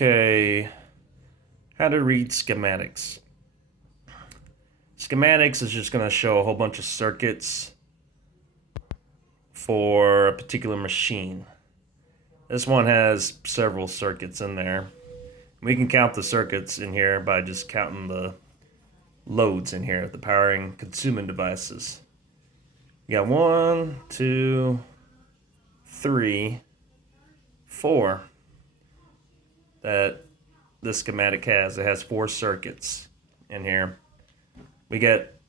Okay, how to read schematics. Schematics is just going to show a whole bunch of circuits for a particular machine. This one has several circuits in there. We can count the circuits in here by just counting the loads in here, the powering consuming devices. You got 1, 2, 3, 4 that this schematic has. It has 4 circuits in here. We get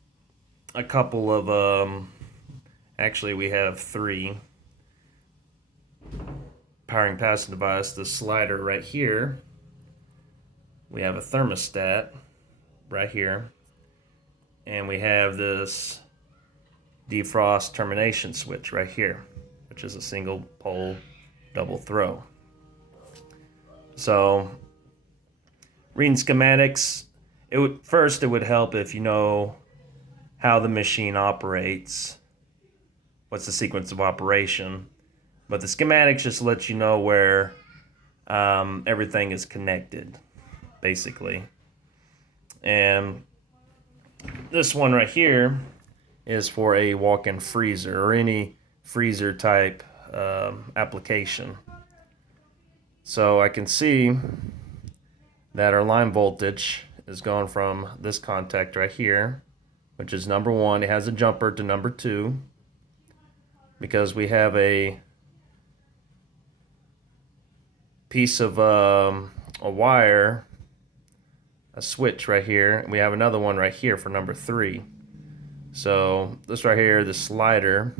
a couple of, actually we have 3. Powering passing device, the slider right here. We have a thermostat right here. And we have this defrost termination switch right here, which is a single pole double throw. So reading schematics, it would help if you know how the machine operates, what's the sequence of operation. But the schematics just lets you know where everything is connected, basically. And this one right here is for a walk-in freezer or any freezer type application. So I can see that our line voltage is going from this contact right here, which is number 1. It has a jumper to number 2 because we have a piece of a wire, a switch right here, and we have another one right here for number 3. So this right here, the slider,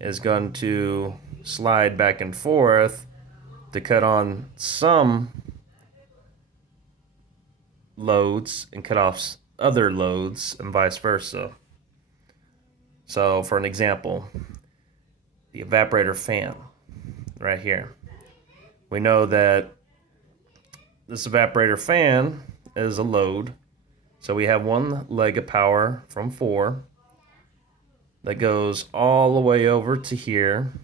is going to slide back and forth to cut on some loads and cut off other loads and vice versa. So for an example, the evaporator fan right here. We know that this evaporator fan is a load. So we have one leg of power from 4 that goes all the way over to here,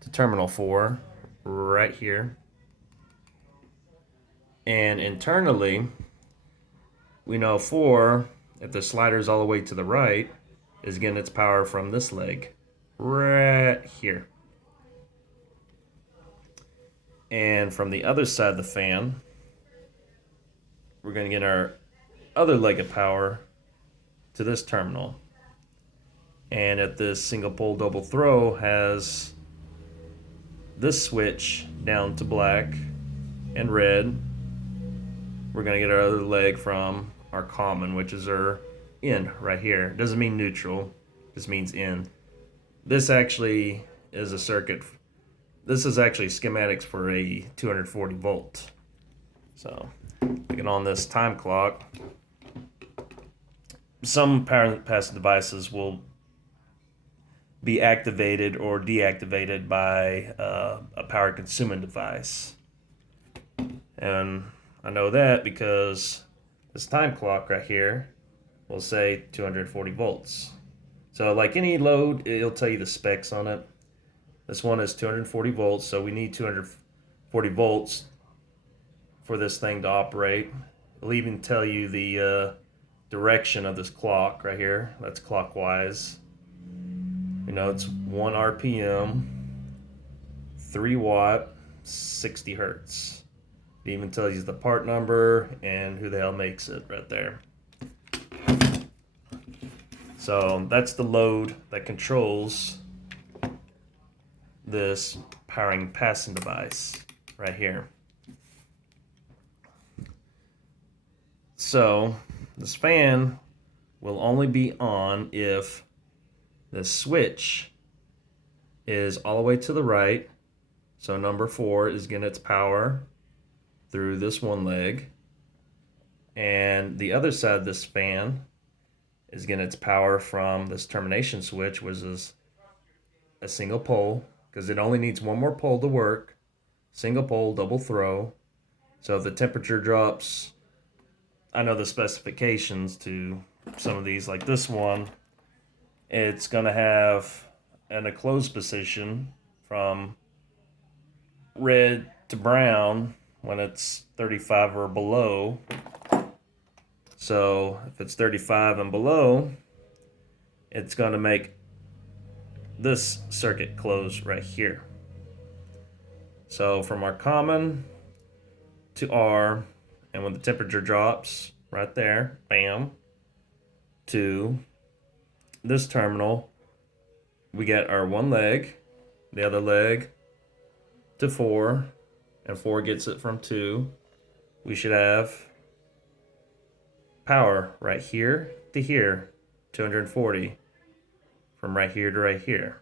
to terminal 4, right here. And internally, we know 4, if the slider is all the way to the right, is getting its power from this leg, right here. And from the other side of the fan, we're going to get our other leg of power to this terminal. And if this single pole double throw has this switch down to black and red, we're going to get our other leg from our common, which is our in right here. It doesn't mean neutral, this means in. This actually is a circuit. This is actually schematics for a 240 volt. So looking on this time clock, some power passive devices will be activated or deactivated by a power consuming device. And I know that because this time clock right here will say 240 volts. So like any load, it'll tell you the specs on it. This one is 240 volts, so we need 240 volts for this thing to operate. It'll even tell you the direction of this clock right here. That's clockwise. You know, it's 1 RPM, 3 watt, 60 hertz. It even tells you the part number and who the hell makes it right there. So that's the load that controls this powering passing device right here. So this fan will only be on if the switch is all the way to the right. So number 4 is getting its power through this one leg. And the other side of this fan is getting its power from this termination switch, which is a single pole, because it only needs one more pole to work. Single pole, double throw. So if the temperature drops, I know the specifications to some of these, like this one, it's going to have in a closed position from red to brown when it's 35 or below. So if it's 35 and below, it's going to make this circuit close right here. So from our common to R, and when the temperature drops right there, bam, to this terminal, we get our one leg, the other leg to 4, and 4 gets it from 2. We should have power right here to here, 240, from right here to right here.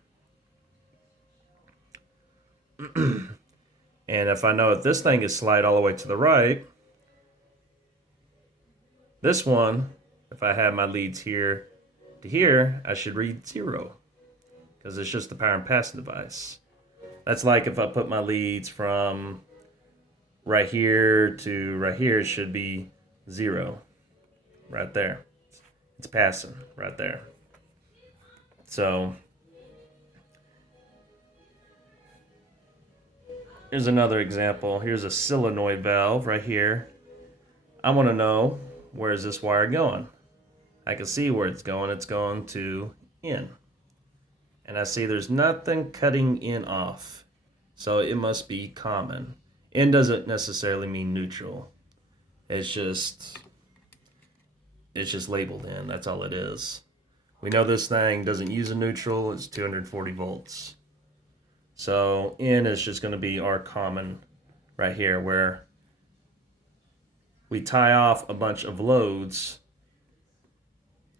And if I know that this thing is slide all the way to the right, this one, if I have my leads here to here, I should read 0, because it's just the power and passing device. That's like if I put my leads from right here to right here, it should be 0 right there. It's passing right there. So here's another example. Here's a solenoid valve right here. I want to know, where is this wire going? I can see where it's going. It's going to in. And I see there's nothing cutting in off. So it must be common. In doesn't necessarily mean neutral. It's just labeled in. That's all it is. We know this thing doesn't use a neutral. It's 240 volts. So in is just going to be our common right here, where we tie off a bunch of loads,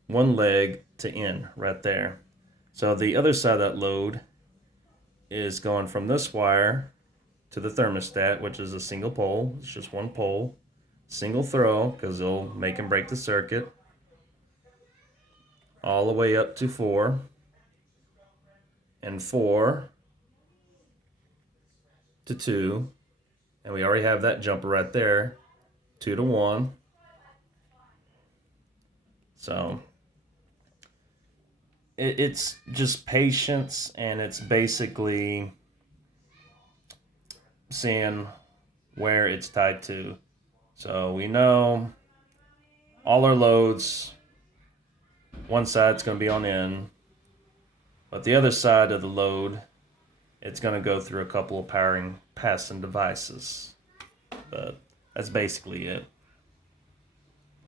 one leg to in right there. So the other side of that load is going from this wire to the thermostat, which is a single pole. It's just one pole, single throw, because it'll make and break the circuit, all the way up to 4, and 4 to 2, and we already have that jumper right there, 2 to 1. So it's just patience, and it's basically seeing where it's tied to. So we know all our loads, one side's going to be on in, but the other side of the load, it's going to go through a couple of powering passing devices. But that's basically it.